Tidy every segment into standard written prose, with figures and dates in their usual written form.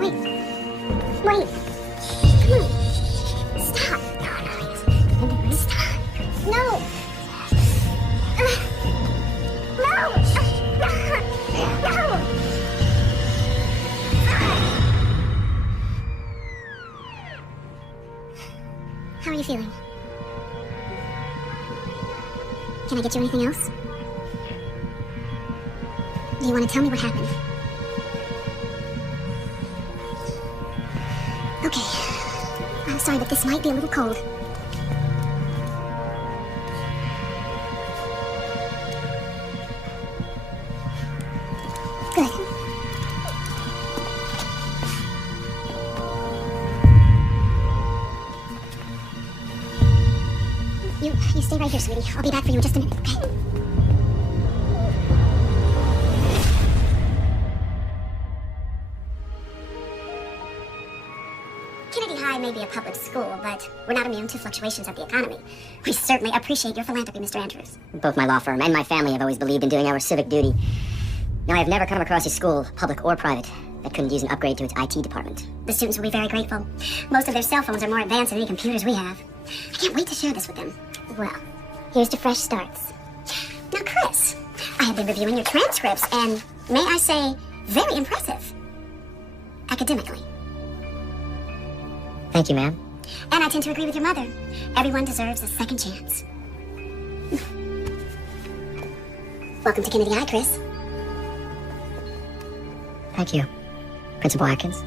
Wait. Wait. Come on. Stop. No. Stop. No. No. No. How are you feeling? Can I get you anything else? Do you want to tell me what happened? Okay. I'm sorry, but this might be a little cold. Good. You stay right here, sweetie. I'll be back for you in just a minute, okay? May be a public school, but we're not immune to fluctuations of the economy. We certainly appreciate your philanthropy, Mr. Andrews. Both my law firm and my family have always believed in doing our civic duty. Now, I have never come across a school, public or private, that couldn't use an upgrade to its IT department. The students will be very grateful. Most of their cell phones are more advanced than any computers we have. I can't wait to share this with them. Well, here's to fresh starts. Now, Chris, I have been reviewing your transcripts, and may I say, very impressive. Academically. Thank you, ma'am. And I tend to agree with your mother. Everyone deserves a second chance. Welcome to Kennedy High, Chris. Thank you, Principal Atkins.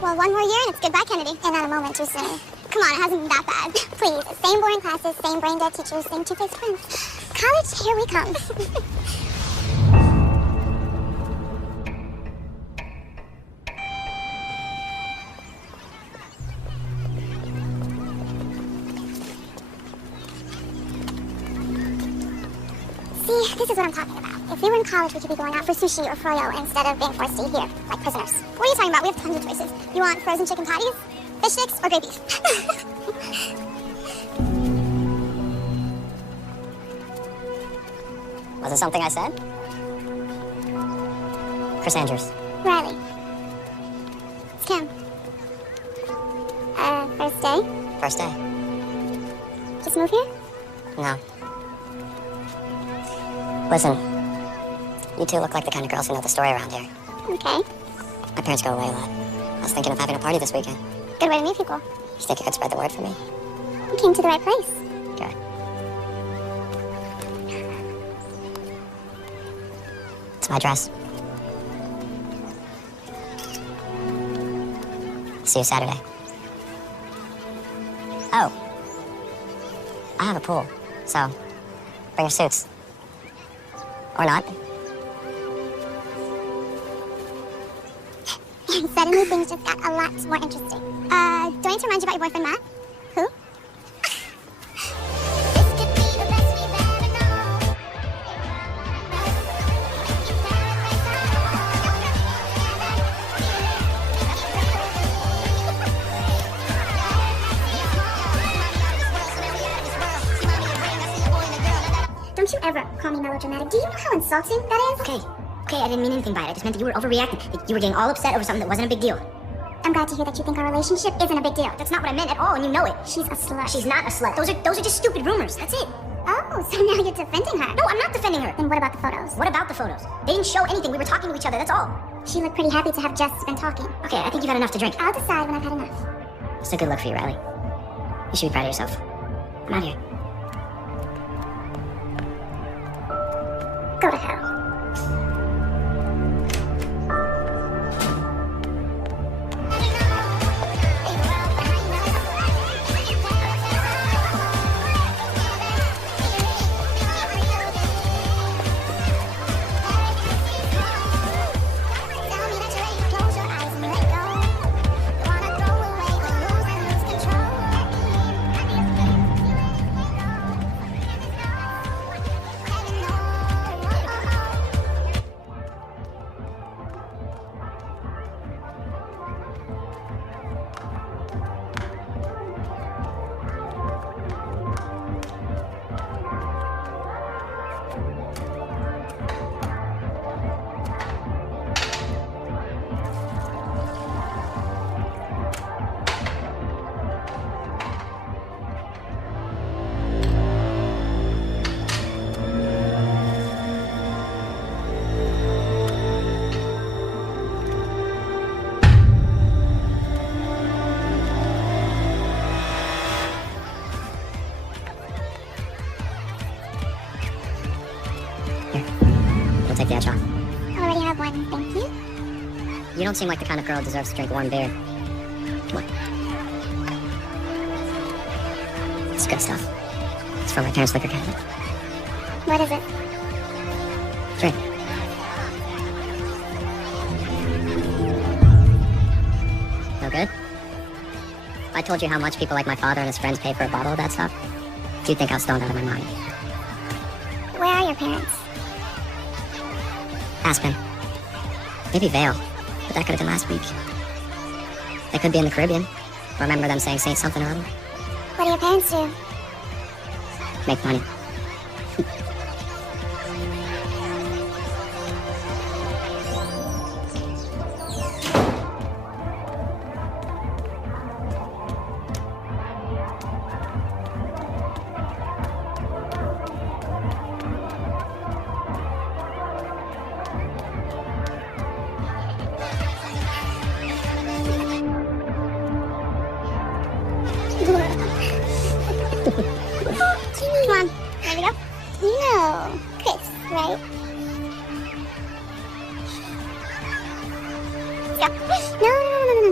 Well, one more year and it's goodbye, Kennedy. And not a moment too soon. Come on, it hasn't been that bad. Please, same boring classes, same brain dead teachers, same two-faced friends. College, here we come. See, this is what I'm talking about. If we were in college, we could be going out for sushi or froyo instead of being forced to eat here, like prisoners. What are you talking about? We have tons of choices. You want frozen chicken patties, fish sticks, or gray beef? Was it something I said? Chris Andrews. Riley. It's Kim. First day? First day. Just move here? No. Listen, you two look like the kind of girls who know the story around here. Okay. My parents go away a lot. I was thinking of having a party this weekend. Good way to meet people. You think you could spread the word for me? You came to the right place. Good. It's my dress. See you Saturday. Oh. I have a pool, so bring your suits. Or not. And suddenly things just got a lot more interesting. Do I need to remind you about your boyfriend, Matt? Who? Don't you ever call me melodramatic. Do you know how insulting that is? Okay, I didn't mean anything by it. I just meant that you were overreacting. That you were getting all upset over something that wasn't a big deal. I'm glad to hear that you think our relationship isn't a big deal. That's not what I meant at all, and you know it. She's a slut. She's not a slut. Those are just stupid rumors. That's it. Oh, so now you're defending her. No, I'm not defending her. Then what about the photos? What about the photos? They didn't show anything. We were talking to each other, that's all. She looked pretty happy to have just been talking. Okay, I think you've had enough to drink. I'll decide when I've had enough. It's a good look for you, Riley. You should be proud of yourself. I'm out here. Go to hell. catch on. I'll already have one, thank you. You don't seem like the kind of girl who deserves to drink warm beer. Come on. It's good stuff. It's from my parents' liquor cabinet. What is it? Drink. No good? If I told you how much people like my father and his friends pay for a bottle of that stuff, you'd think I was stoned out of my mind. Where are your parents? Aspen. Maybe Vale. But that could have been last week. They could be in the Caribbean. Remember them saying Saint something or other? What do your parents do? Make money. Come on, ready to go? No, Chris, right? Let's go.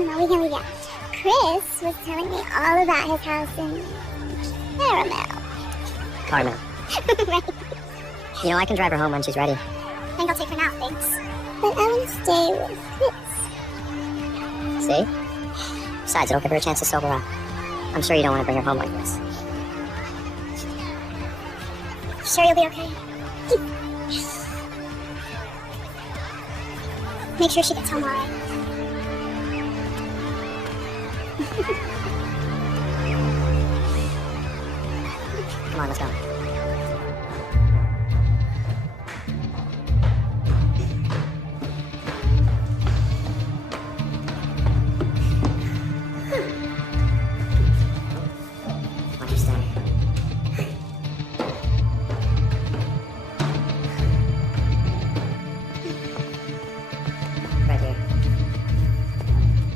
No, we can leave yet. Chris was telling me all about his house in Caramel. Carmel. Right. You know, I can drive her home when she's ready. I think I'll take her now, thanks. But I want to stay with Chris. See? Besides, it'll give her a chance to sober up. I'm sure you don't want to bring her home like this. Sure you'll be okay? Make sure she gets home all right. Come on, let's go. Watch your step. Right here.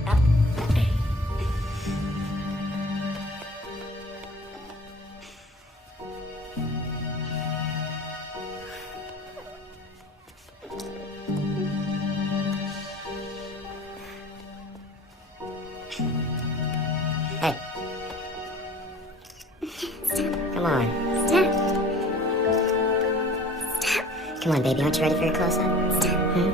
Up. Hey. Come on. Stop. Come on, baby. Aren't you ready for your close-up? Hmm?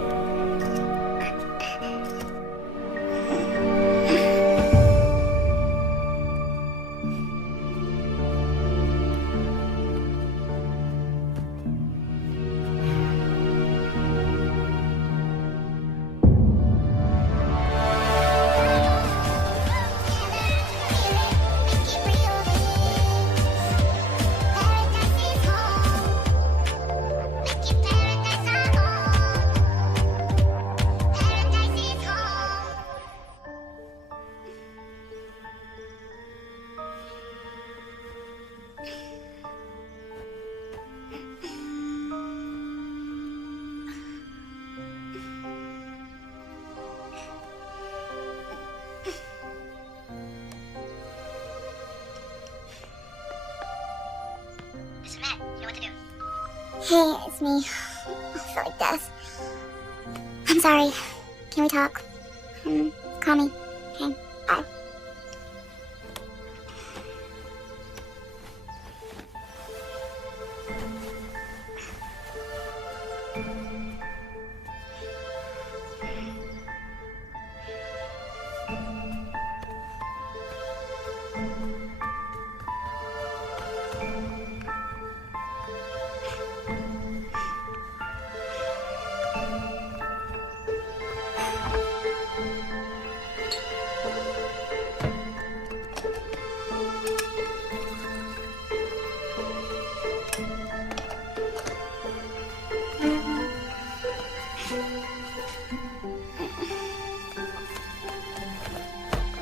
Listen, Matt, you know what to do. Hey, it's me. I feel like death. I'm sorry. Can we talk? Call me. Okay, bye.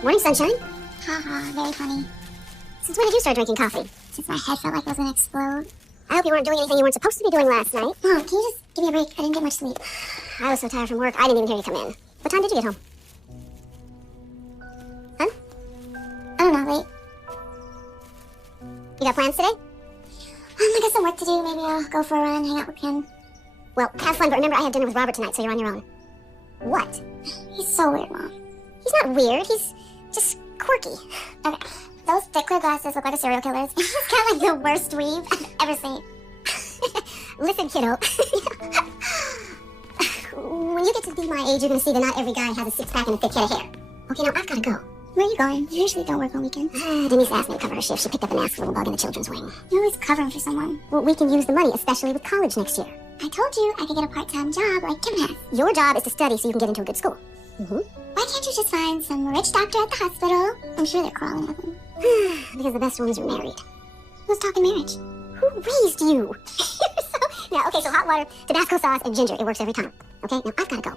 Morning, sunshine. Haha, very funny. Since when did you start drinking coffee? Since my head felt like it was gonna explode. I hope you weren't doing anything you weren't supposed to be doing last night. Mom, can you just give me a break? I didn't get much sleep. I was so tired from work, I didn't even hear you come in. What time did you get home? Huh? I don't know, late. You got plans today? I got some work to do. Maybe I'll go for a run, hang out with Ken. Well, have fun, but remember I have dinner with Robert tonight, so you're on your own. What? He's so weird, Mom. He's not weird, he's just quirky. Okay, those thick-clear glasses look like a serial killer's. He's got like the worst weave I've ever seen. Listen, kiddo. When you get to be my age, you're gonna see that not every guy has a six-pack and a thick head of hair. Okay, now I've gotta go. Where are you going? You usually don't work on weekends. Denise asked me to cover her shift. She picked up a nasty little bug in the children's wing. You're always covering for someone. Well, we can use the money, especially with college next year. I told you I could get a part-time job like Kim has. Your job is to study so you can get into a good school. Why can't you just find some rich doctor at the hospital? I'm sure they're crawling with him. Because the best ones are married. Who's talking marriage? Who raised you? Okay, so hot water, Tabasco sauce, and ginger. It works every time. Okay, now I've gotta go.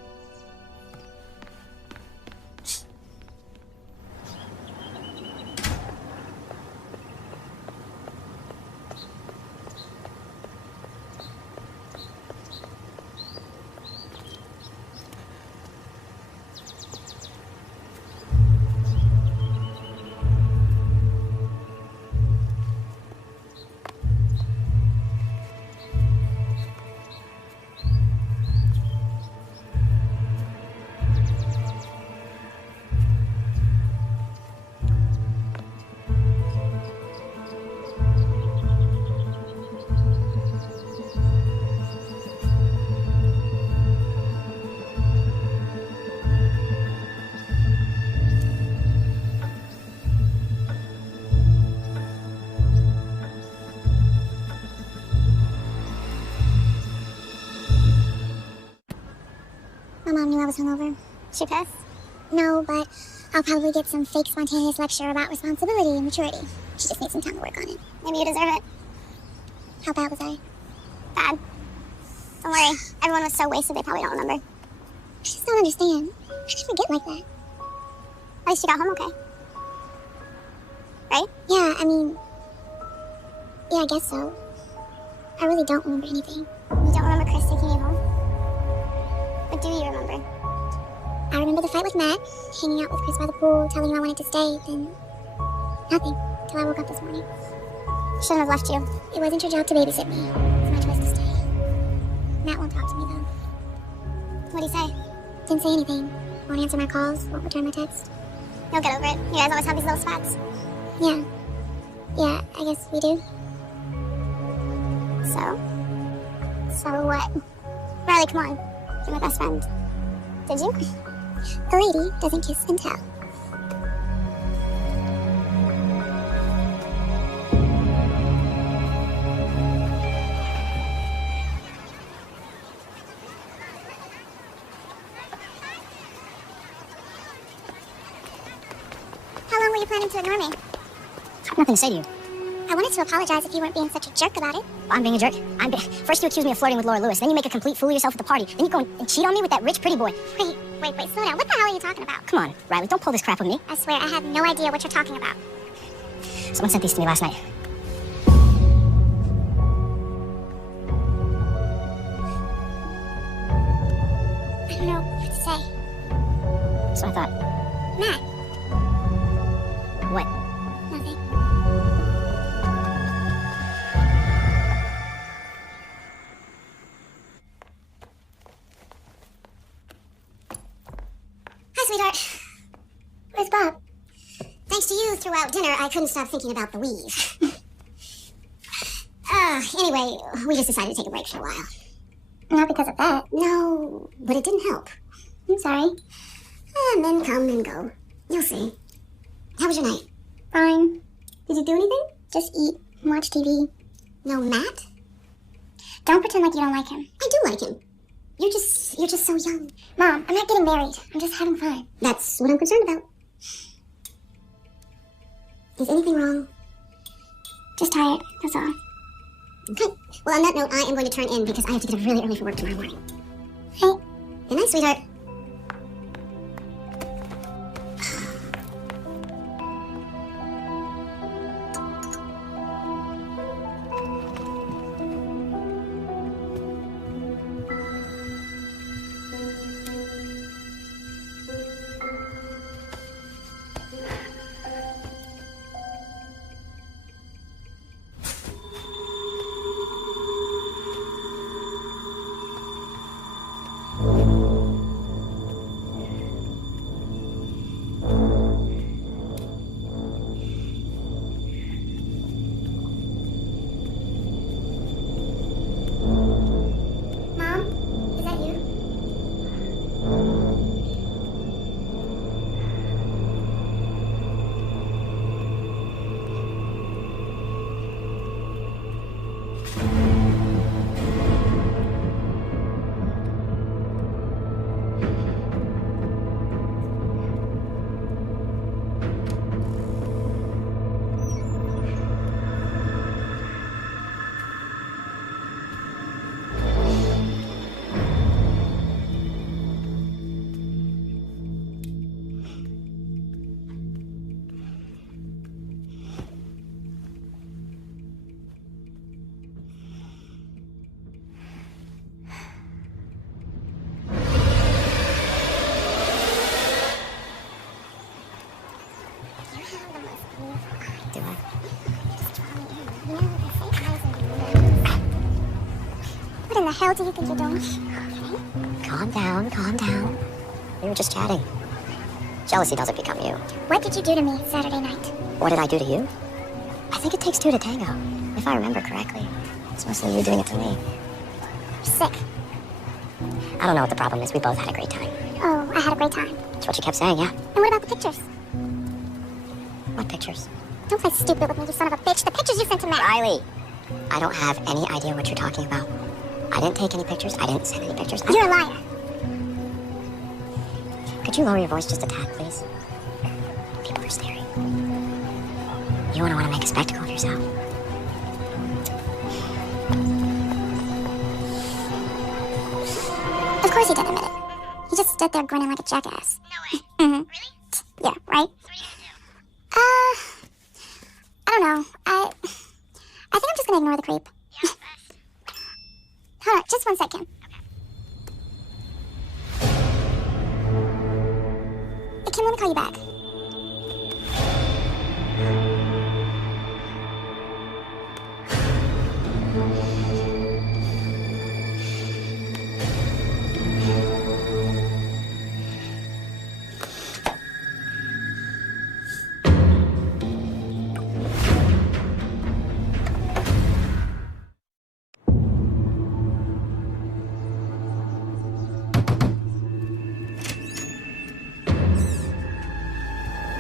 My mom knew I was hungover. She pissed? No, but I'll probably get some fake spontaneous lecture about responsibility and maturity. She just needs some time to work on it. Maybe you deserve it. How bad was I? Bad. Don't worry. Everyone was so wasted they probably don't remember. I just don't understand. I can forget like that. At least you got home okay. Right? Yeah, I guess so. I really don't remember anything. You don't remember Chris taking you home? What do you remember? I remember the fight with Matt, hanging out with Chris by the pool, telling him I wanted to stay, then nothing, till I woke up this morning. Shouldn't have left you. It wasn't your job to babysit me. It's my choice to stay. Matt won't talk to me, though. What'd he say? Didn't say anything. Won't answer my calls, won't return my text. You'll get over it. You guys always have these little spats. Yeah. Yeah, I guess we do. So what? Riley, come on. You're my best friend. Did you? A lady doesn't kiss and tell. How long were you planning to ignore me? Nothing to say to you. I wanted to apologize if you weren't being such a jerk about it. I'm being a jerk. First you accuse me of flirting with Laura Lewis, then you make a complete fool of yourself at the party, then you go and cheat on me with that rich pretty boy. Wait, slow down. What the hell are you talking about? Come on, Riley, don't pull this crap with me. I swear, I have no idea what you're talking about. Someone sent these to me last night. I don't know what to say. That's what I thought. Matt, What? nothing. Hi, sweetheart. Where's Bob? Thanks to you throughout dinner, I couldn't stop thinking about the weave. Anyway, we just decided to take a break for a while. Not because of that. No, but it didn't help. I'm sorry. Men come and go. You'll see. How was your night? Fine. Did you do anything? Just eat and watch TV. No, Matt? Don't pretend like you don't like him. I do like him. You're just so young. Mom, I'm not getting married. I'm just having fun. That's what I'm concerned about. Is anything wrong? Just tired, that's all. Okay. Well, on that note, I am going to turn in because I have to get up really early for work tomorrow morning. Hey. Good night, sweetheart. the hell do you think you're doing? Calm down, calm down. We were just chatting. Jealousy doesn't become you. What did you do to me Saturday night? What did I do to you? I think it takes two to tango. If I remember correctly, it's mostly you doing it to me. You're sick. I don't know what the problem is. We both had a great time. Oh, I had a great time. That's what you kept saying, yeah? And what about the pictures? What pictures? Don't play stupid with me, you son of a bitch. The pictures you sent to Matt. Riley! I don't have any idea what you're talking about. I didn't take any pictures. I didn't send any pictures. You're a liar. Could you lower your voice just a tad, please? People are staring. You wouldn't want to make a spectacle of yourself. Of course he didn't admit it. He just stood there grinning like a jackass. No way. Mm-hmm. Really? Yeah, right? So what are you gonna do? I don't know. I think I'm just gonna ignore the creep. Yeah, best. Hold on, just 1 second. Kim, let me call you back.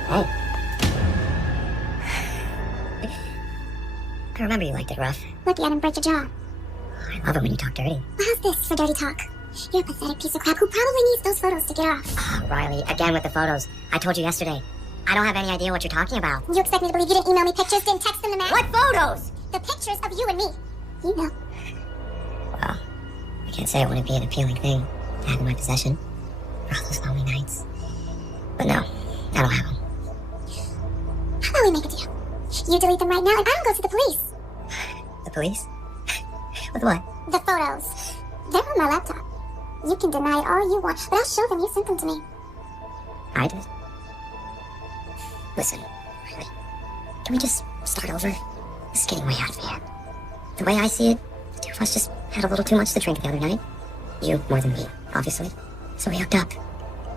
Hey. I remember you liked it rough. Lucky I didn't break your jaw. I love it when you talk dirty. Well, how's this for dirty talk? You're a pathetic piece of crap who probably needs those photos to get off. Oh, Riley, again with the photos. I told you yesterday. I don't have any idea what you're talking about. You expect me to believe you didn't email me pictures, didn't text them to Matt? What photos? The pictures of you and me. You know. Well, I can't say it wouldn't be an appealing thing to have in my possession for all those lonely nights. But no, I don't have them. How about we make a deal? You delete them right now and I don't go to the police. The police? With what? The photos. They're on my laptop. You can deny it all you want, but I'll show them you sent them to me. I did? Listen, Riley, can we just start over? This is getting way out of hand. The way I see it, the two of us just had a little too much to drink the other night. You more than me, obviously. So we hooked up.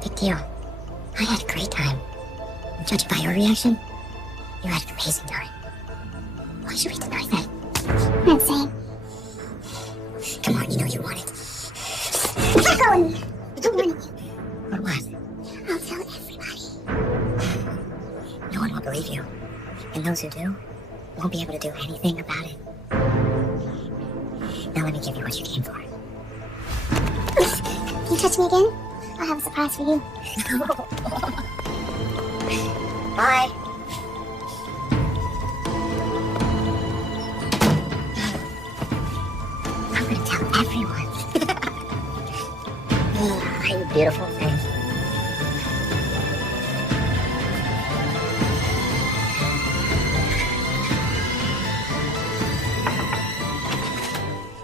Big deal. I had a great time. And judging by your reaction, you had an amazing time. Why should we deny that? You're insane. Come on, you know you want it. Let go of me. Don't run me. Or what? I'll tell everybody. No one will believe you. And those who do won't be able to do anything about it. Now let me give you what you came for. If you touch me again, I'll have a surprise for you. Bye. I'm gonna tell everyone. You beautiful thing.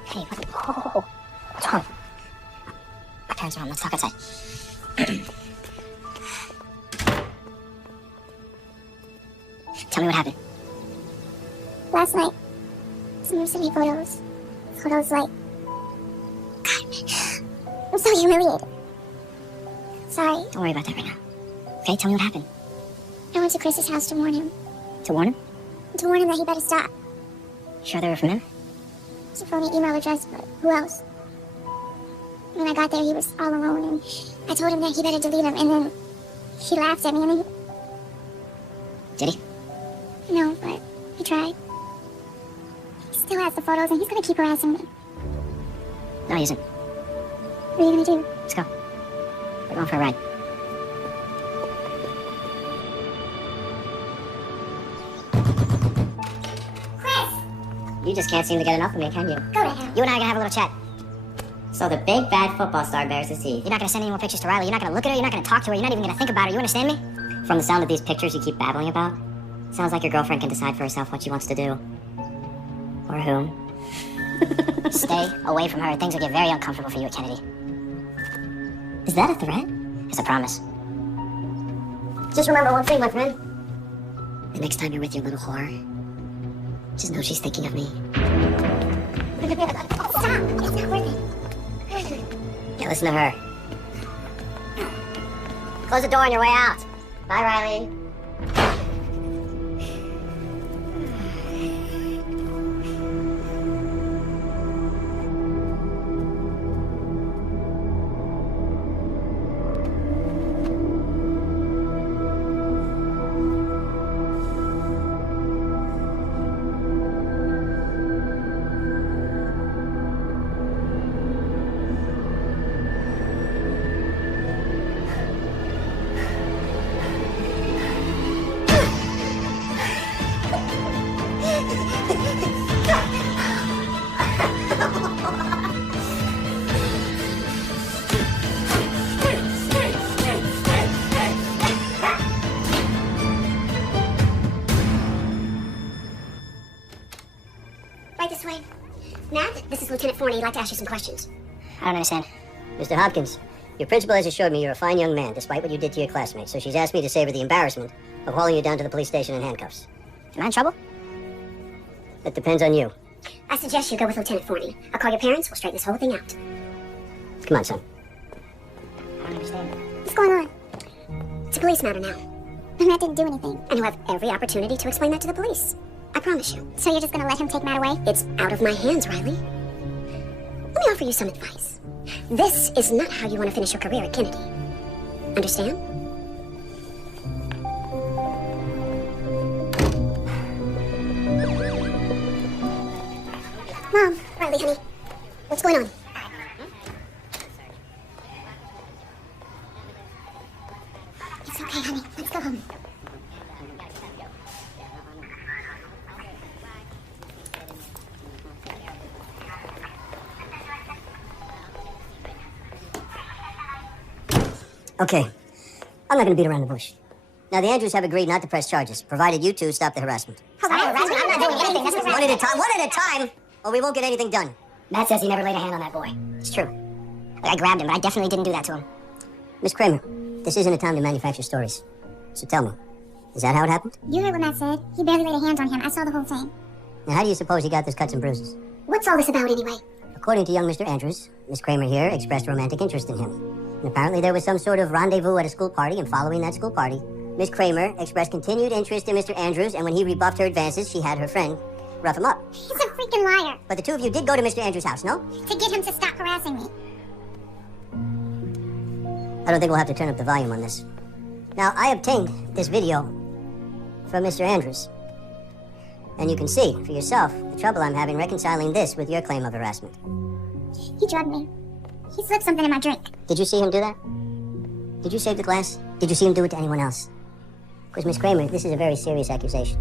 Hey, what? Oh, what's wrong? My parents are home. Let's talk outside. Tell me what happened. Last night, some sent me photos. Photos like... God, I'm so humiliated. Sorry. Don't worry about that right now. Okay, tell me what happened. I went to Chris's house to warn him. To warn him? To warn him that he better stop. Sure they were from him? She phoned me email address, but who else? When I got there, he was all alone, and I told him that he better delete them, and then he laughed at me, and then Did he? no, but he tried. He still has the photos, and he's gonna keep harassing me. No, he isn't. What are you gonna do? Let's go. We're going for a ride. Chris! You just can't seem to get enough of me, can you? Go to hell. You and I are gonna have a little chat. So the big bad football star bears his teeth. You're not gonna send any more pictures to Riley. You're not gonna look at her. You're not gonna talk to her. You're not even gonna think about her. You understand me? From the sound of these pictures you keep babbling about, sounds like your girlfriend can decide for herself what she wants to do. Or whom. Stay away from her. Things will get very uncomfortable for you at Kennedy. Is that a threat? It's a promise. Just remember one thing, my friend. The next time you're with your little whore, just know she's thinking of me. Stop. It's not worth it. Yeah, listen to her. Close the door on your way out. Bye, Riley. Right this way. Matt, this is Lieutenant Forney. He'd like to ask you some questions. I don't understand. Mr. Hopkins, your principal has assured me you're a fine young man, despite what you did to your classmates, so she's asked me to save her the embarrassment of hauling you down to the police station in handcuffs. Am I in trouble? That depends on you. I suggest you go with Lieutenant Forney. I'll call your parents. We'll straighten this whole thing out. Come on, son. I don't understand. What's going on? It's a police matter now. Matt didn't do anything. And you'll have every opportunity to explain that to the police. I promise you. So you're just gonna let him take Matt away? It's out of my hands, Riley. Let me offer you some advice. This is not how you want to finish your career at Kennedy. Understand? Mom. Riley, honey. What's going on? It's okay, honey. Let's go home. Okay. I'm not going to beat around the bush. Now, the Andrews have agreed not to press charges, provided you two stop the harassment. I'm not doing anything. This is One at a time, or we won't get anything done. Matt says he never laid a hand on that boy. It's true. I grabbed him, but I definitely didn't do that to him. Miss Kramer, this isn't a time to manufacture stories. So tell me, is that how it happened? You heard what Matt said. He barely laid a hand on him. I saw the whole thing. Now, how do you suppose he got those cuts and bruises? What's all this about anyway? According to young Mr. Andrews, Miss Kramer here expressed romantic interest in him. And apparently there was some sort of rendezvous at a school party, and following that school party, Miss Kramer expressed continued interest in Mr. Andrews, and when he rebuffed her advances, she had her friend rough him up. He's a freaking liar. But the two of you did go to Mr. Andrews' house, no? To get him to stop harassing me. I don't think we'll have to turn up the volume on this. Now, I obtained this video from Mr. Andrews. And you can see for yourself the trouble I'm having reconciling this with your claim of harassment. He drugged me. He slipped something in my drink. Did you see him do that? Did you save the glass? Did you see him do it to anyone else? Because, Miss Kramer, this is a very serious accusation.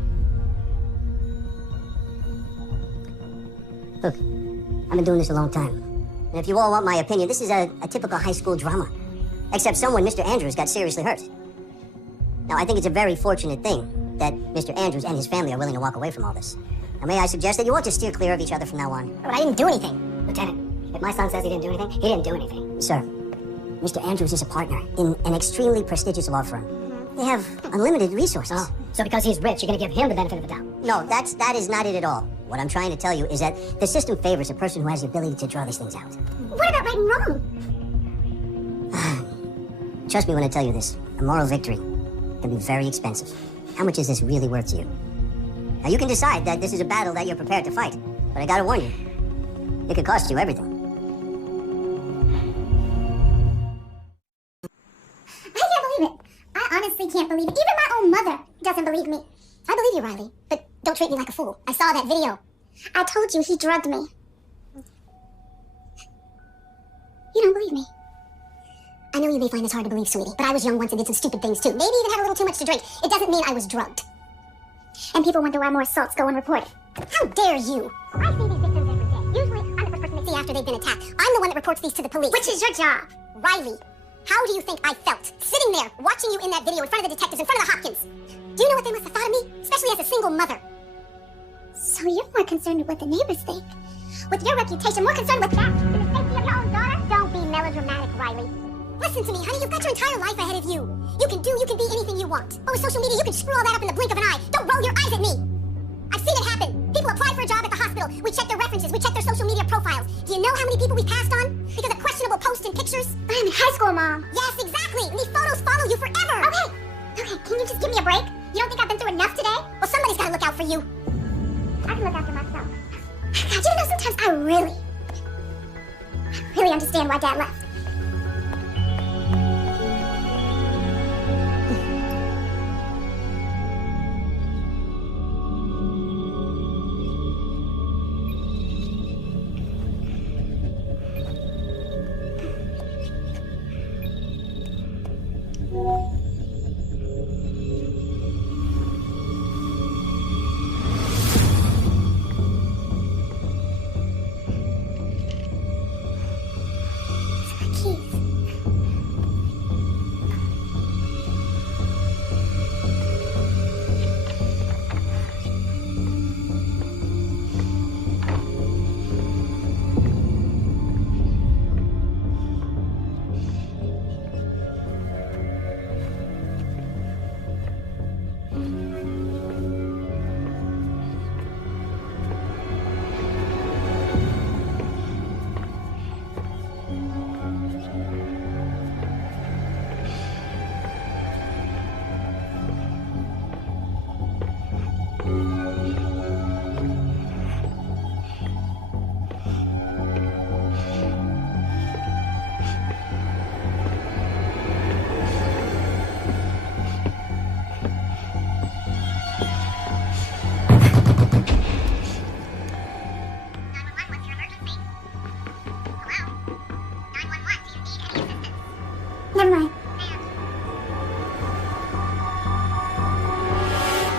Look, I've been doing this a long time. And if you all want my opinion, this is a typical high school drama. Except someone, Mr. Andrews, got seriously hurt. Now, I think it's a very fortunate thing that Mr. Andrews and his family are willing to walk away from all this. Now, may I suggest that you all just steer clear of each other from now on? But I didn't do anything, Lieutenant. If my son says he didn't do anything, he didn't do anything. Sir, Mr. Andrews is a partner in an extremely prestigious law firm. They have unlimited resources. Oh, so because he's rich, you're gonna give him the benefit of the doubt? No, that is not it at all. What I'm trying to tell you is that the system favors a person who has the ability to draw these things out. What about right and wrong? Trust me when I tell you this. A moral victory can be very expensive. How much is this really worth to you? Now, you can decide that this is a battle that you're prepared to fight. But I gotta warn you, it could cost you everything. I can't believe it. I honestly can't believe it. Even my own mother doesn't believe me. I believe you, Riley, but don't treat me like a fool. I saw that video. I told you he drugged me. You don't believe me. I know you may find this hard to believe, sweetie, but I was young once and did some stupid things too. Maybe even had a little too much to drink. It doesn't mean I was drugged. And people wonder why more assaults go unreported. How dare you? I see these victims every day. Usually, I'm the first person to See after they've been attacked. I'm the one that reports these to the police. Which is your job. Riley, how do you think I felt? Sitting there, watching you in that video in front of the detectives, in front of the Hopkins. Do you know what they must have thought of me? Especially as a single mother. So you're more concerned with what the neighbors think. With your reputation, more concerned with that than the safety of your own daughter? Don't be melodramatic, Riley. Listen to me, honey. You've got your entire life ahead of you. You can be anything you want. Oh, with social media, you can screw all that up in the blink of an eye. Don't roll your eyes at me. I've seen it happen. People apply for a job at the hospital. social. We check their references. We check their social media profiles. Do you know how many people we passed on because of questionable posts and pictures? But I'm in high school, Mom. Yes, exactly. And these photos follow you forever. Okay, can you just give me a break? You don't think I've been through enough today? Well, somebody's got to look out for you. I can look after myself. God, you know, sometimes I really understand why Dad left. Never mind.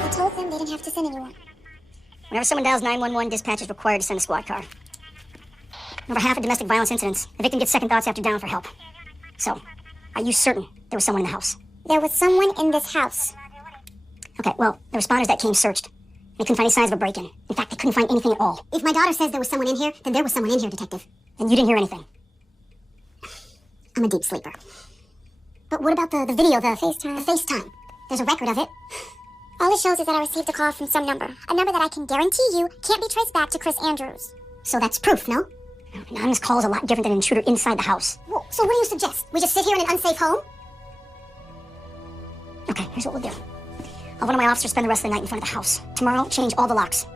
I told them they didn't have to send anyone. Whenever someone dials 911, dispatch is required to send a squad car. Over half of domestic violence incidents, the victim gets second thoughts after dialing for help. So, are you certain there was someone in the house? There was someone in this house. Okay, well, the responders that came searched. They couldn't find any signs of a break-in. In fact, they couldn't find anything at all. If my daughter says there was someone in here, then there was someone in here, Detective. And you didn't hear anything. I'm a deep sleeper. But what about the video, the FaceTime? The FaceTime. There's a record of it. All it shows is that I received a call from some number. A number that I can guarantee you can't be traced back to Chris Andrews. So that's proof, no? An anonymous call is a lot different than an intruder inside the house. Well, so what do you suggest? We just sit here in an unsafe home? Okay, here's what we'll do. I'll have one of my officers spend the rest of the night in front of the house. Tomorrow, change all the locks.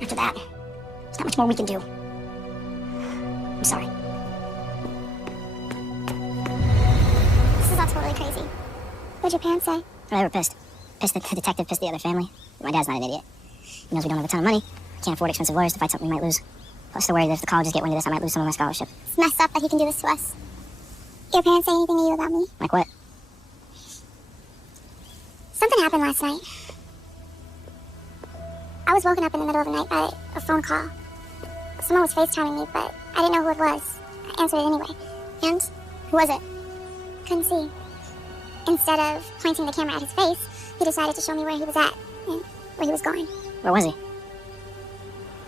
After that, there's not much more we can do. I'm sorry. This is all totally crazy. What'd your parents say? Well, they were pissed. Pissed that the detective pissed the other family. My dad's not an idiot. He knows we don't have a ton of money. Can't afford expensive lawyers to fight something we might lose. Plus, they're worried that if the colleges get wind of this, I might lose some of my scholarship. It's messed up that he can do this to us. Your parents say anything to you about me? Like what? Something happened last night. I was woken up in the middle of the night by a phone call. Someone was FaceTiming me, but I didn't know who it was. I answered it anyway. And? Who was it? Couldn't see. Instead of pointing the camera at his face, he decided to show me where he was at and where he was going. Where was he?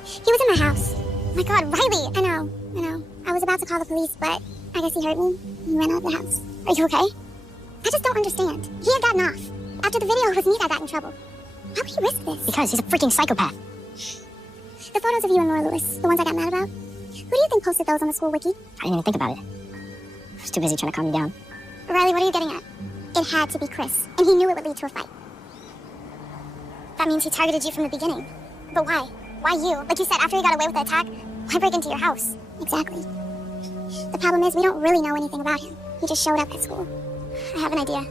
He was in my house. Oh my God, Riley! I know. I was about to call the police, but I guess he heard me and he ran out of the house. Are you okay? I just don't understand. He had gotten off. After the video with me, I got in trouble. Why would he risk this? Because he's a freaking psychopath. The photos of you and Laura Lewis, the ones I got mad about, who do you think posted those on the school wiki? I didn't even think about it. I was too busy trying to calm you down. Riley, what are you getting at? It had to be Chris, and he knew it would lead to a fight. That means he targeted you from the beginning. But why? Why you? Like you said, after he got away with the attack, why break into your house? Exactly. The problem is we don't really know anything about him. He just showed up at school. I have an idea.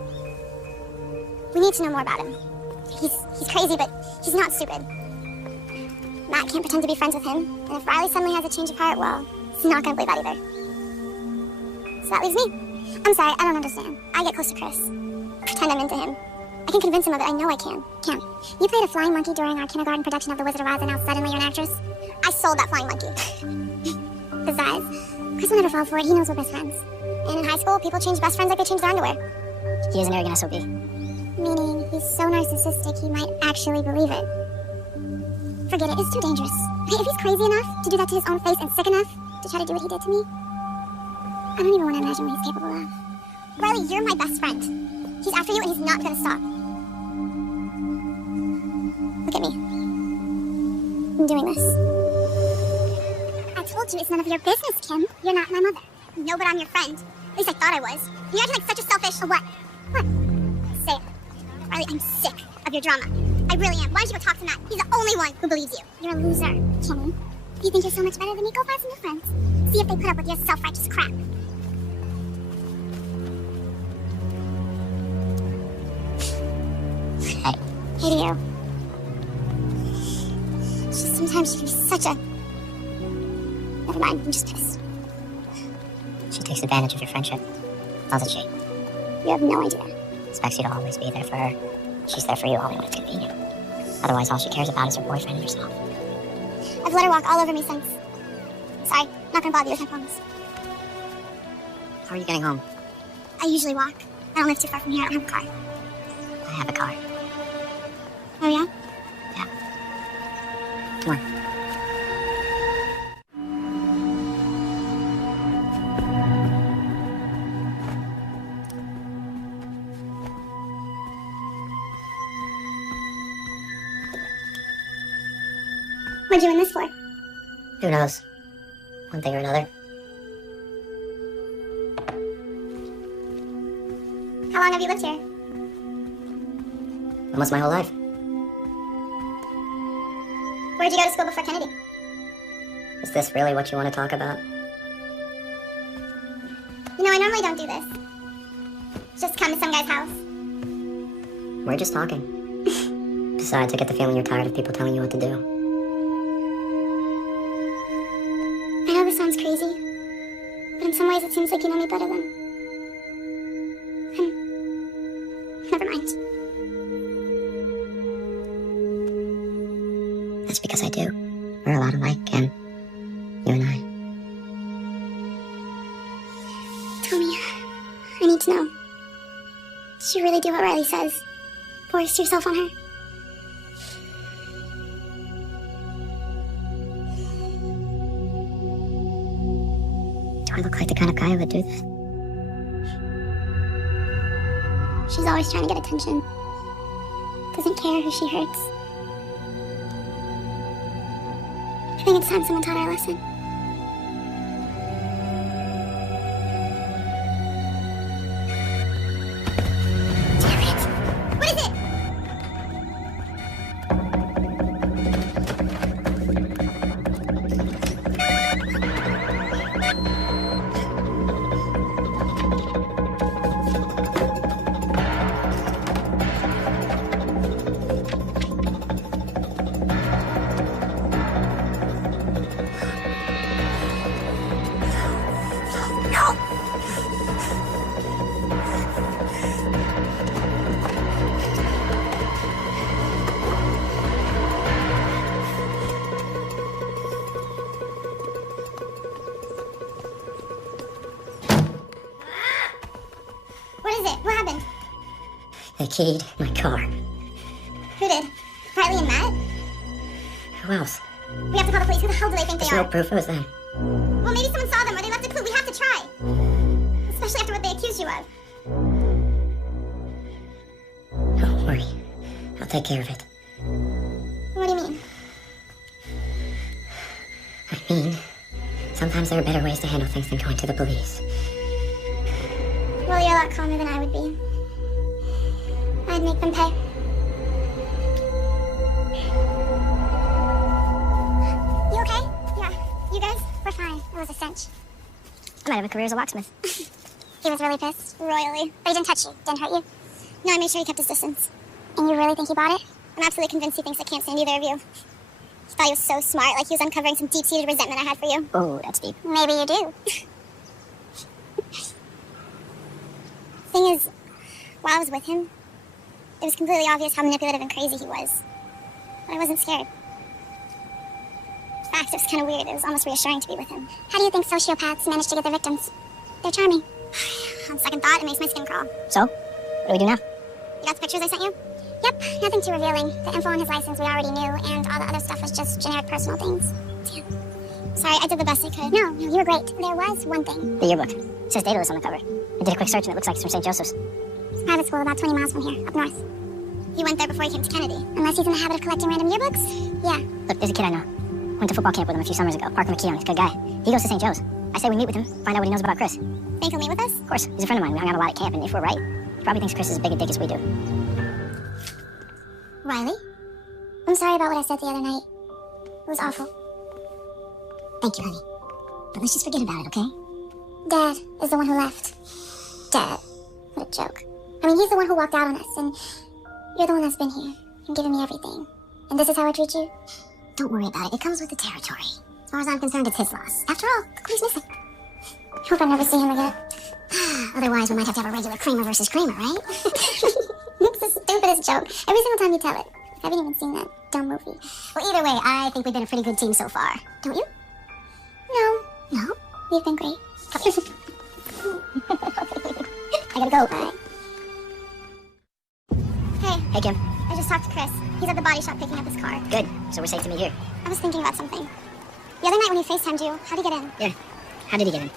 We need to know more about him. He's crazy, but he's not stupid. Matt can't pretend to be friends with him, and if Riley suddenly has a change of heart, well, he's not gonna believe that either. So that leaves me. I'm sorry, I don't understand. I get close to Chris. Pretend I'm into him. I can convince him of it, I know I can. Can't. You played a flying monkey during our kindergarten production of The Wizard of Oz, and now suddenly you're an actress? I sold that flying monkey. Besides, Chris will never fall for it, he knows we're best friends. And in high school, people change best friends like they change their underwear. He is an arrogant SOB. Meaning, he's so narcissistic he might actually believe it. Forget it, it's too dangerous. Okay, if he's crazy enough to do that to his own face and sick enough to try to do what he did to me, I don't even want to imagine what he's capable of. Riley, you're my best friend. He's after you and he's not gonna stop. Look at me. I'm doing this. told you it's none of your business, Kim. You're not my mother. No, but I'm your friend. At least I thought I was. You're acting like such a selfish... What? What? Say it. Riley, I'm sick of your drama. I really am. Why don't you go talk to Matt? He's the only one who believes you. You're a loser, Kimmy. If you think you're so much better than me, go find some new friends. See if they put up with your self-righteous crap. Hey. Hey to you. Just sometimes she can be such a... Never mind, I'm just pissed. She takes advantage of your friendship, doesn't she? You have no idea. Expects you to always be there for her. She's there for you only when it's convenient. Otherwise, all she cares about is her boyfriend and herself. I've let her walk all over me since. Sorry, not gonna bother you with my problems. How are you getting home? I usually walk. I don't live too far from here. I don't have a car. I have a car. Oh, yeah? Yeah. Come on. What'd you win this for? Who knows? One thing or another. How long have you lived here? Almost my whole life. Where'd you go to school before Kennedy? Is this really what you want to talk about? You know, I normally don't do this. Just come to some guy's house. We're just talking. Besides, I get the feeling you're tired of people telling you what to do. I know this sounds crazy, but in some ways it seems like you know me better than... Never mind. That's because I do. We're a lot alike, Ken. You and I. Tell me, I need to know. Did you really do what Riley says? Forced yourself on her? Do I look like the kind of guy who would do that? She's always trying to get attention. Doesn't care who she hurts. I think it's time someone taught her a lesson. Damn it! What is it? What is it? What happened? They keyed my car. Who did? Riley and Matt? Who else? We have to call the police. Who the hell do they think There's they no are? proof it was them. Well, maybe someone saw them or they left a clue. We have to try. Especially after what they accused you of. Don't worry. I'll take care of it. What do you mean? I mean, sometimes there are better ways to handle things than going to the police. Well, you're a lot calmer than I would be. I'd make them pay. You okay? Yeah. You guys? We're fine. It was a cinch. I might have a career as a locksmith. He was really pissed. Royally. But he didn't touch you. Didn't hurt you. No, I made sure he kept his distance. And you really think he bought it? I'm absolutely convinced he thinks I can't stand either of you. He thought he was so smart, like he was uncovering some deep-seated resentment I had for you. Oh, that's deep. Maybe you do. Thing is, while I was with him, it was completely obvious how manipulative and crazy he was. But I wasn't scared. In fact, it was kind of weird. It was almost reassuring to be with him. How do you think sociopaths manage to get their victims? They're charming. On second thought, it makes my skin crawl. So, what do we do now? You got the pictures I sent you? Yep, nothing too revealing. The info on his license we already knew, and all the other stuff was just generic personal things. Damn. Sorry, I did the best I could. No, you were great. There was one thing. The yearbook. It says Daedalus on the cover. I did a quick search and it looks like it's from St. Joseph's. It's a private school about 20 miles from here, up north. He went there before he came to Kennedy. Unless he's in the habit of collecting random yearbooks? Yeah. Look, there's a kid I know. Went to football camp with him a few summers ago. Parker McKeown, he's a good guy. He goes to St. Joe's. I say we meet with him, find out what he knows about Chris. Think he'll meet with us? Of course, he's a friend of mine. We hung out a lot at camp, and if we're right, he probably thinks Chris is as big a dick as we do. Riley? I'm sorry about what I said the other night. It was awful. Thank you, honey. But let's just forget about it, okay? Dad is the one who left. Dad. What a joke. I mean, he's the one who walked out on us, and you're the one that's been here and given me everything. And this is how I treat you? Don't worry about it. It comes with the territory. As far as I'm concerned, it's his loss. After all, look who's missing. I hope I never see him again. Otherwise, we might have to have a regular Kramer versus Kramer, right? It's the stupidest joke. Every single time you tell it. I haven't even seen that dumb movie. Well, either way, I think we've been a pretty good team so far. Don't you? No. No? You've been great. I gotta go. Bye. Hey. Hey, Kim. I just talked to Chris. He's at the body shop picking up his car. Good. So we're safe to meet here. I was thinking about something. The other night when he FaceTimed you, how'd he get in? Yeah. How did he get in?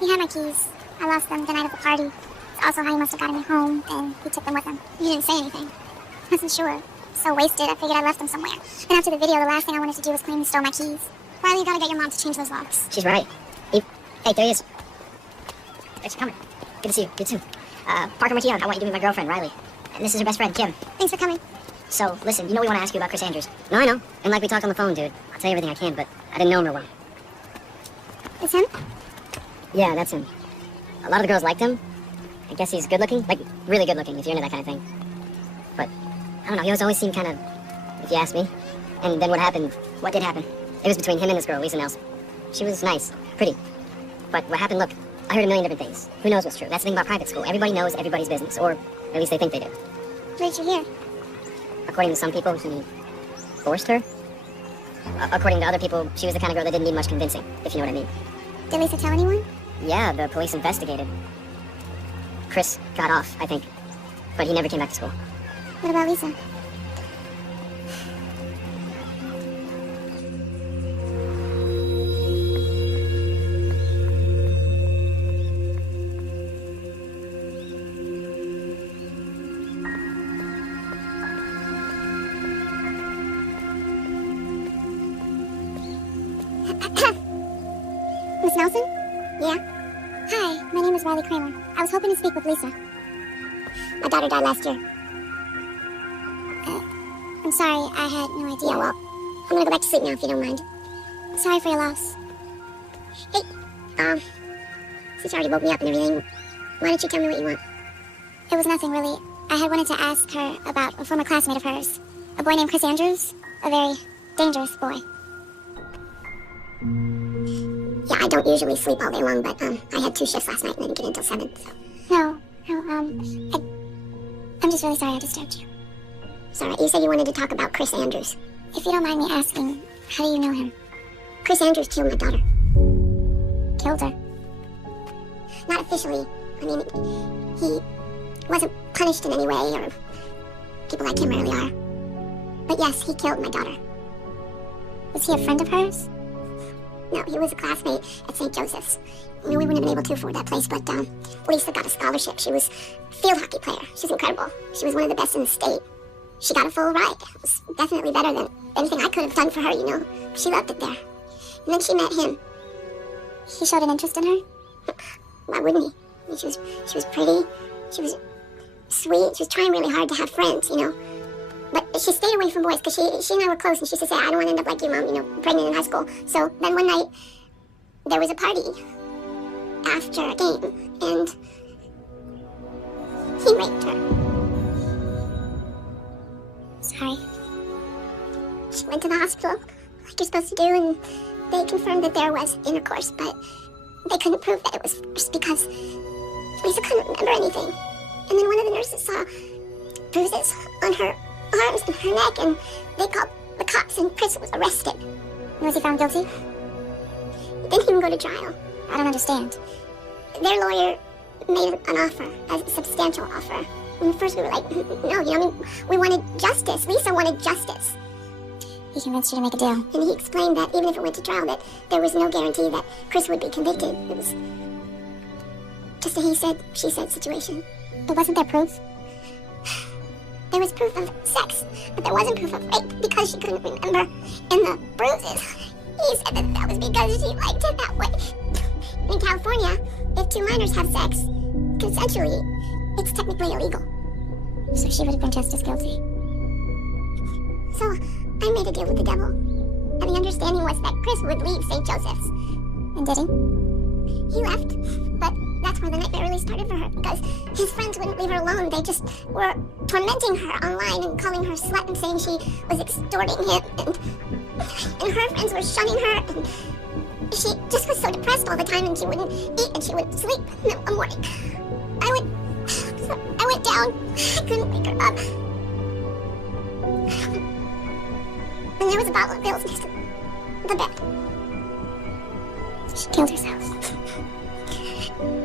He had my keys. I lost them the night of the party. It's also how he must have gotten me home, and he took them with him. He didn't say anything. I wasn't sure. So wasted, I figured I left them somewhere. And after the video, the last thing I wanted to do was claim he stole my keys. Riley, you gotta get your mom to change those locks. She's right. Hey, there he is. Thanks for coming. Good to see you. You too. Parker McKeown, I want you to meet my girlfriend, Riley. And this is her best friend, Kim. Thanks for coming. So, listen, you know we want to ask you about Chris Andrews. No, I know. And like we talked on the phone, dude. I'll tell you everything I can, but I didn't know him real well. It's him? Yeah, that's him. A lot of the girls liked him. I guess he's good looking. Like, really good looking, if you're into that kind of thing. But, I don't know, he always seemed kind of, if you ask me. And then what happened? What did happen? It was between him and this girl, Lisa Nelson. She was nice, pretty. But what happened, look, I heard a million different things. Who knows what's true? That's the thing about private school. Everybody knows everybody's business, or at least they think they do. What did you hear? According to some people, he forced her. According to other people, she was the kind of girl that didn't need much convincing, if you know what I mean. Did Lisa tell anyone? Yeah, the police investigated. Chris got off, I think. But he never came back to school. What about Lisa? Miss Nelson? Yeah? Hi, my name is Riley Kramer. I was hoping to speak with Lisa. My daughter died last year. I'm sorry, I had no idea. Yeah, well, I'm gonna go back to sleep now if you don't mind. Sorry for your loss. Hey, since you already woke me up and everything, why don't you tell me what you want? It was nothing, really. I had wanted to ask her about a former classmate of hers. A boy named Chris Andrews. A very dangerous boy. Yeah, I don't usually sleep all day long, but, I had 2 shifts last night and I didn't get in until 7, so. No, I'm just really sorry I disturbed you. Sorry, you said you wanted to talk about Chris Andrews. If you don't mind me asking, how do you know him? Chris Andrews killed my daughter. Killed her? Not officially. I mean, he wasn't punished in any way, or people like him rarely are. But yes, he killed my daughter. Was he a friend of hers? No, he was a classmate at St. Joseph's. You know, we wouldn't have been able to afford that place, but Lisa got a scholarship. She was a field hockey player. She was incredible. She was one of the best in the state. She got a full ride. It was definitely better than anything I could have done for her, you know. She loved it there. And then she met him. He showed an interest in her? Why wouldn't he? I mean, she was pretty. She was sweet. She was trying really hard to have friends, you know. But she stayed away from boys because she and I were close, and she used to say, I don't want to end up like your mom, you know, pregnant in high school. So then one night, there was a party after a game, and he raped her. Sorry. She went to the hospital, like you're supposed to do, and they confirmed that there was intercourse, but they couldn't prove that it was forced because Lisa couldn't remember anything. And then one of the nurses saw bruises on her arms and her neck, and they called the cops, and Chris was arrested. Was he found guilty? He didn't even go to trial. I don't understand. Their lawyer made an offer, a substantial offer. And at first we were like, no, you know, I mean, we wanted justice. Lisa wanted justice. He convinced you to make a deal. And he explained that even if it went to trial, that there was no guarantee that Chris would be convicted. It was just a he said, she said situation. But wasn't there proof? There was proof of sex, but there wasn't proof of rape because she couldn't remember. And the bruises, he said that was because she liked it that way. In California, if two minors have sex consensually, it's technically illegal. So she would have been just as guilty. So I made a deal with the devil. And the understanding was that Chris would leave St. Joseph's. And did he? He left, but that's where the nightmare really started for her, because his friends wouldn't leave her alone. They just were tormenting her online and calling her slut and saying she was extorting him, and her friends were shunning her, and she just was so depressed all the time, and she wouldn't eat, and she wouldn't sleep. And then one morning, I went down. I couldn't wake her up. And there was a bottle of pills next to the bed. She killed herself.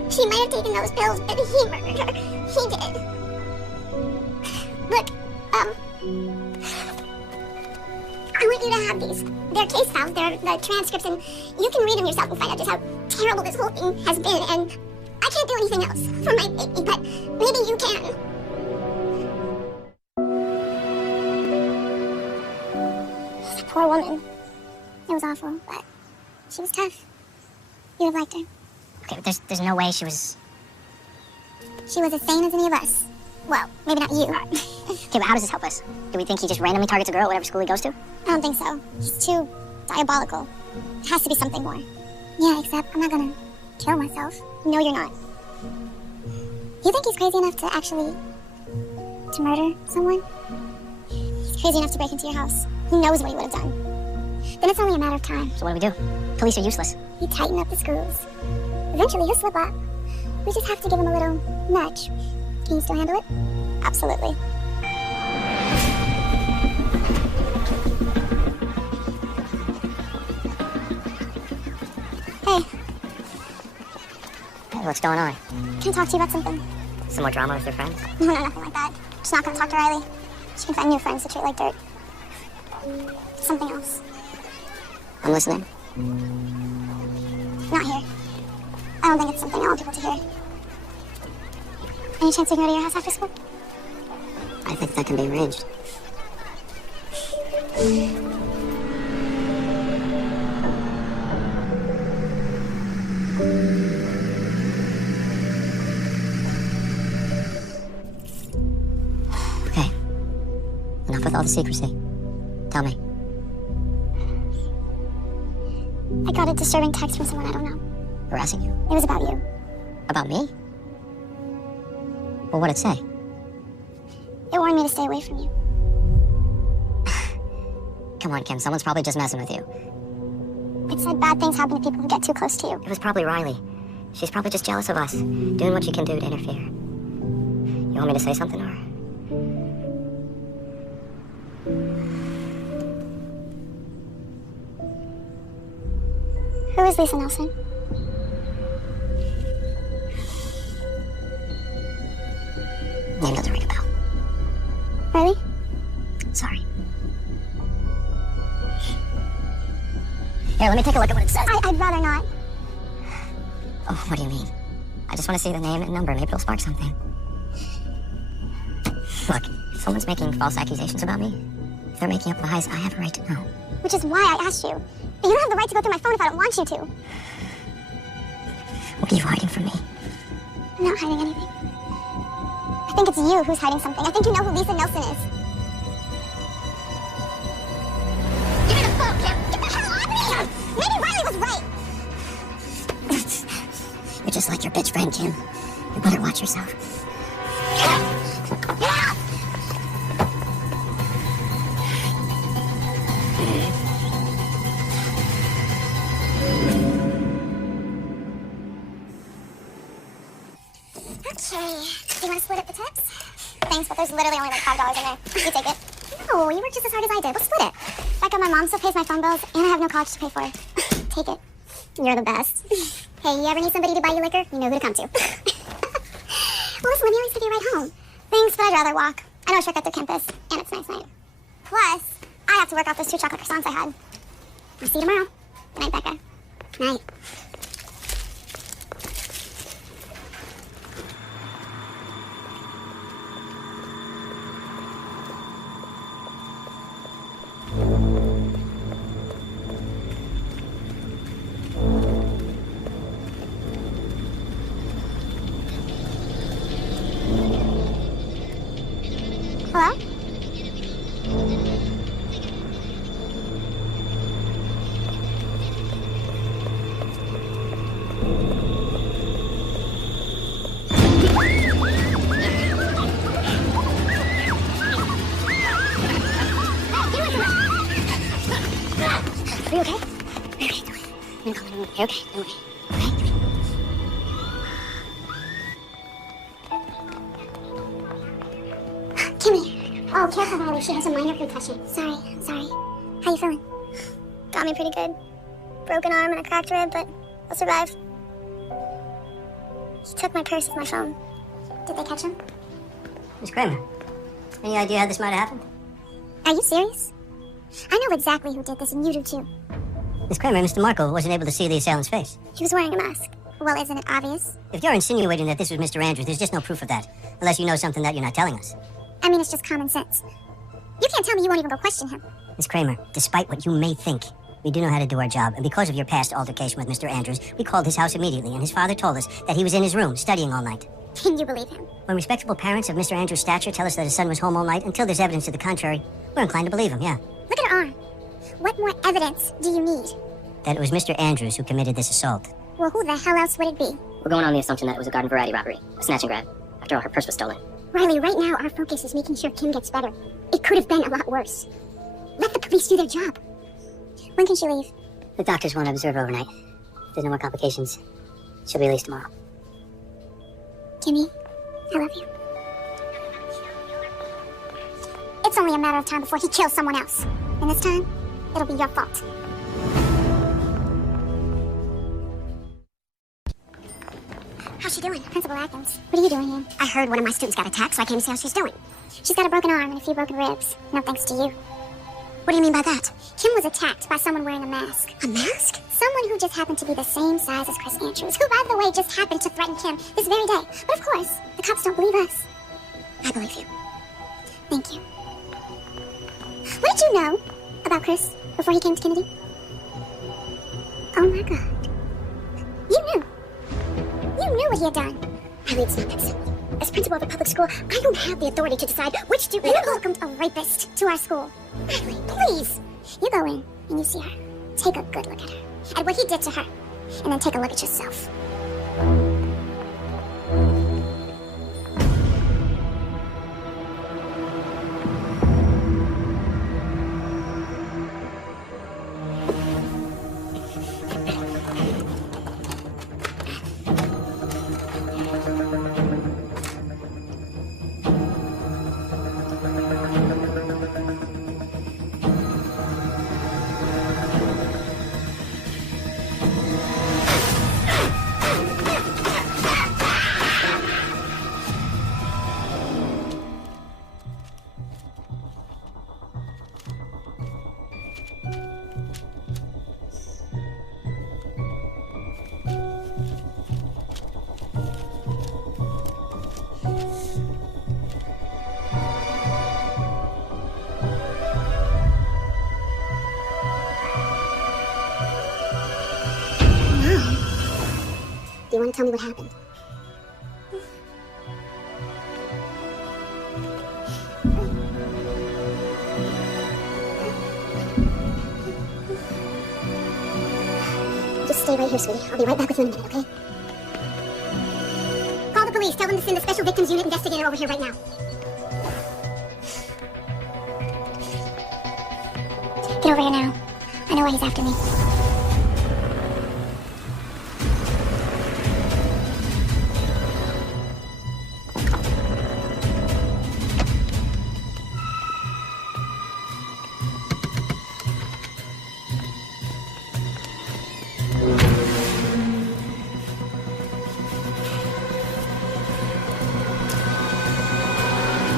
She might have taken those pills, but he murdered her. He did. Look, I want you to have these. They're case files, they're the transcripts, and you can read them yourself and find out just how terrible this whole thing has been. And I can't do anything else for my baby, but maybe you can. The poor woman. It was awful, but she was tough. You'd have liked her. Okay, but there's no way she was... She was as sane as any of us. Well, maybe not you. Okay, but how does this help us? Do we think he just randomly targets a girl at whatever school he goes to? I don't think so. He's too diabolical. It has to be something more. Yeah, except I'm not gonna kill myself. No, you're not. You think he's crazy enough to actually... to murder someone? He's crazy enough to break into your house. He knows what he would have done. Then it's only a matter of time. So what do? Police are useless. You tighten up the screws. Eventually he'll slip up. We just have to give him a little nudge. Can you still handle it? Absolutely. Hey. Hey, what's going on? Can I talk to you about something? Some more drama with your friends? No, nothing like that. Just not gonna talk to Riley. She can find new friends to treat like dirt. Something else. I'm listening. Not here. I don't think it's something I want people to hear. Any chance we can go to your house after school? I think that can be arranged. Okay. Enough with all the secrecy. Tell me. I got a disturbing text from someone I don't know. Harassing you? It was about you. About me? Well, what'd it say? It warned me to stay away from you. Come on, Kim. Someone's probably just messing with you. It said bad things happen to people who get too close to you. It was probably Riley. She's probably just jealous of us, doing what she can do to interfere. You want me to say something to her? Who is Lisa Nelson? Name doesn't ring a bell. Really? Sorry. Here, let me take a look at what it says. I'd rather not. Oh, what do you mean? I just want to see the name and number. Maybe it'll spark something. Look, if someone's making false accusations about me, if they're making up lies, I have a right to know. Which is why I asked you. But you don't have the right to go through my phone if I don't want you to. What are you hiding from me? I'm not hiding anything. I think it's you who's hiding something. I think you know who Lisa Nelson is. Give me the phone, Kim! Get the hell off me! Maybe Riley was right! You're just like your bitch friend, Kim. You better watch yourself. Get out! Okay. Do you want to split up the tips? Thanks, but there's literally only like $5 in there. You take it. No, you worked just as hard as I did. We'll split it. Becca, my mom still pays my phone bills, and I have no college to pay for. Take it. You're the best. Hey, you ever need somebody to buy you liquor? You know who to come to. Well, listen, let me always give you a ride home. Thanks, but I'd rather walk. I know a shortcut through campus, and it's nice night. Plus, I have to work off those 2 chocolate croissants I had. I'll see you tomorrow. Good night, Becca. Night. Are you okay? Are you okay? Are you okay? Don't worry. Kimmy. Oh, careful, Riley. She has a minor concussion. Sorry. How you feeling? Got me pretty good. Broken arm and a cracked rib, but I'll survive. He took my purse with my phone. Did they catch him? Miss Kramer, any idea how this might have happened? Are you serious? I know exactly who did this, and you do too. Miss Kramer, Mr. Markle wasn't able to see the assailant's face. He was wearing a mask. Well, isn't it obvious? If you're insinuating that this was Mr. Andrews, there's just no proof of that. Unless you know something that you're not telling us. I mean, it's just common sense. You can't tell me you won't even go question him. Miss Kramer, despite what you may think, we do know how to do our job, and because of your past altercation with Mr. Andrews, we called his house immediately, and his father told us that he was in his room studying all night. Can you believe him? When respectable parents of Mr. Andrews' stature tell us that his son was home all night, until there's evidence to the contrary, we're inclined to believe him, yeah. Look at her arm. What more evidence do you need? That it was Mr. Andrews who committed this assault. Well, who the hell else would it be? We're going on the assumption that it was a garden variety robbery, a snatch and grab. After all, her purse was stolen. Riley, right now our focus is making sure Kim gets better. It could have been a lot worse. Let the police do their job. When can she leave? The doctors want to observe overnight. If there's no more complications, she'll be released tomorrow. Kimmy, I love you. It's only a matter of time before he kills someone else. And this time, it'll be your fault. How's she doing? Principal Atkins, what are you doing here? I heard one of my students got attacked, so I came to see how she's doing. She's got a broken arm and a few broken ribs. No thanks to you. What do you mean by that? Kim was attacked by someone wearing a mask. A mask? Someone who just happened to be the same size as Chris Andrews, who, by the way, just happened to threaten Kim this very day. But of course, the cops don't believe us. I believe you. Thank you. What did you know about Chris before he came to Kennedy? Oh my God. You knew. You knew what he had done. Riley, it's not that simple. As principal of a public school, I don't have the authority to decide which student... You welcomed a rapist to our school. Riley, Please. You go in and you see her. Take a good look at her. At what he did to her. And then take a look at yourself. do you want to tell me what happened? Just stay right here, sweetie. I'll be right back with you in a minute, okay? Call the police. Tell them to send the Special Victims Unit investigator over here right now. Get over here now. I know why he's after me.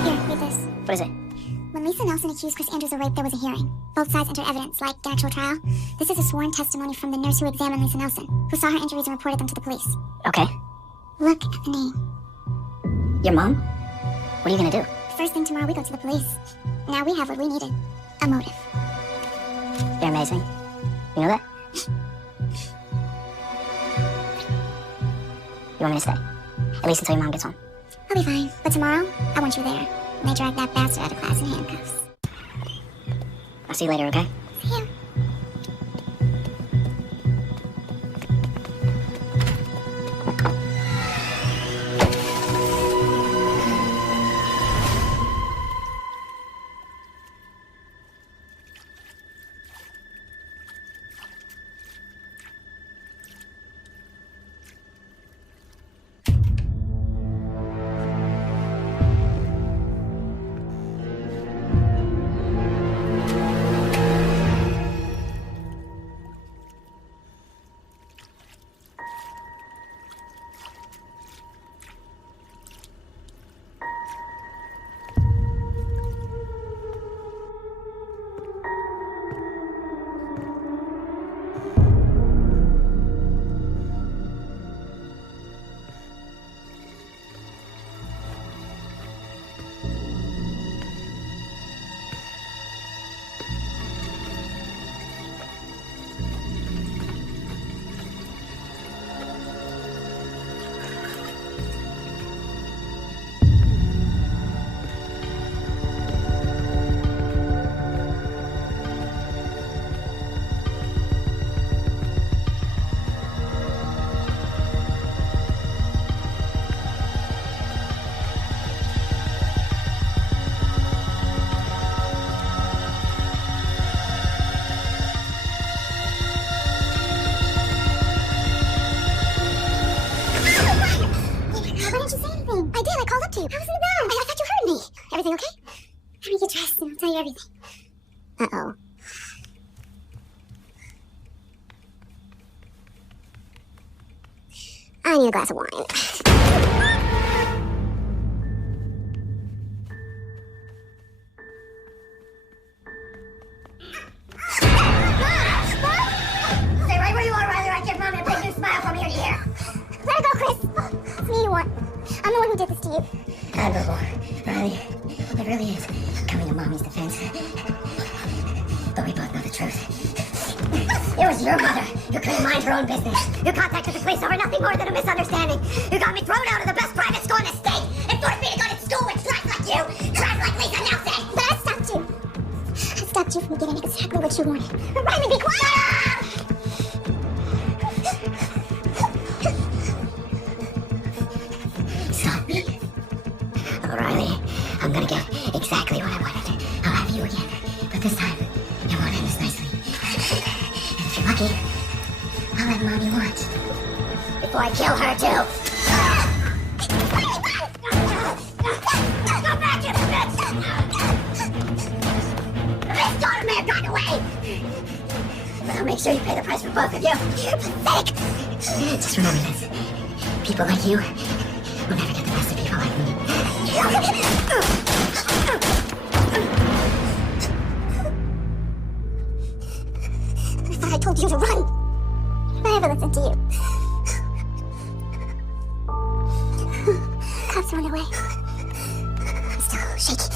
Here, read this. What is it? When Lisa Nelson accused Chris Andrews of rape, there was a hearing. Both sides entered evidence, like the actual trial. This is a sworn testimony from the nurse who examined Lisa Nelson, who saw her injuries and reported them to the police. Okay. Look at the name. Your mom? What are you gonna do? First thing tomorrow, we go to the police. Now we have what we needed. A motive. You're amazing. You know that? You want me to stay? At least until your mom gets home. I'll be fine. But tomorrow, I want you there. When they drag that bastard out of class in handcuffs. I'll see you later, okay? See you. I need a glass of wine. Stay right where you are, Riley, or I give Mom a big new smile from ear to ear. Let her go, Chris. It's me you want. I'm the one who did this to you. Admirable. Riley, it really is coming to Mommy's defense. But we both know the truth. It was your mother who couldn't mind her own business. You contacted the police over nothing more than a misunderstanding. You got me thrown out of the best private school in the state and forced me to go to school with trash like you. Trash like Lisa Nelson. But I stopped you. I stopped you from getting exactly what you wanted. Riley, be quiet! Stop me? Oh, Riley, I'm gonna get exactly what I wanted. I'll have you again. But this time, it won't end as nicely. And if you're lucky, I'll have Mommy watch. Before I kill her, too. Go back, you bitch! This daughter may have gotten away! But I'll make sure you pay the price for both of you. You're pathetic! Just remember this. People like you will never get the best of people like me. I thought I told you to run. I never listened to you. Cops are on their way. I'm still shaky.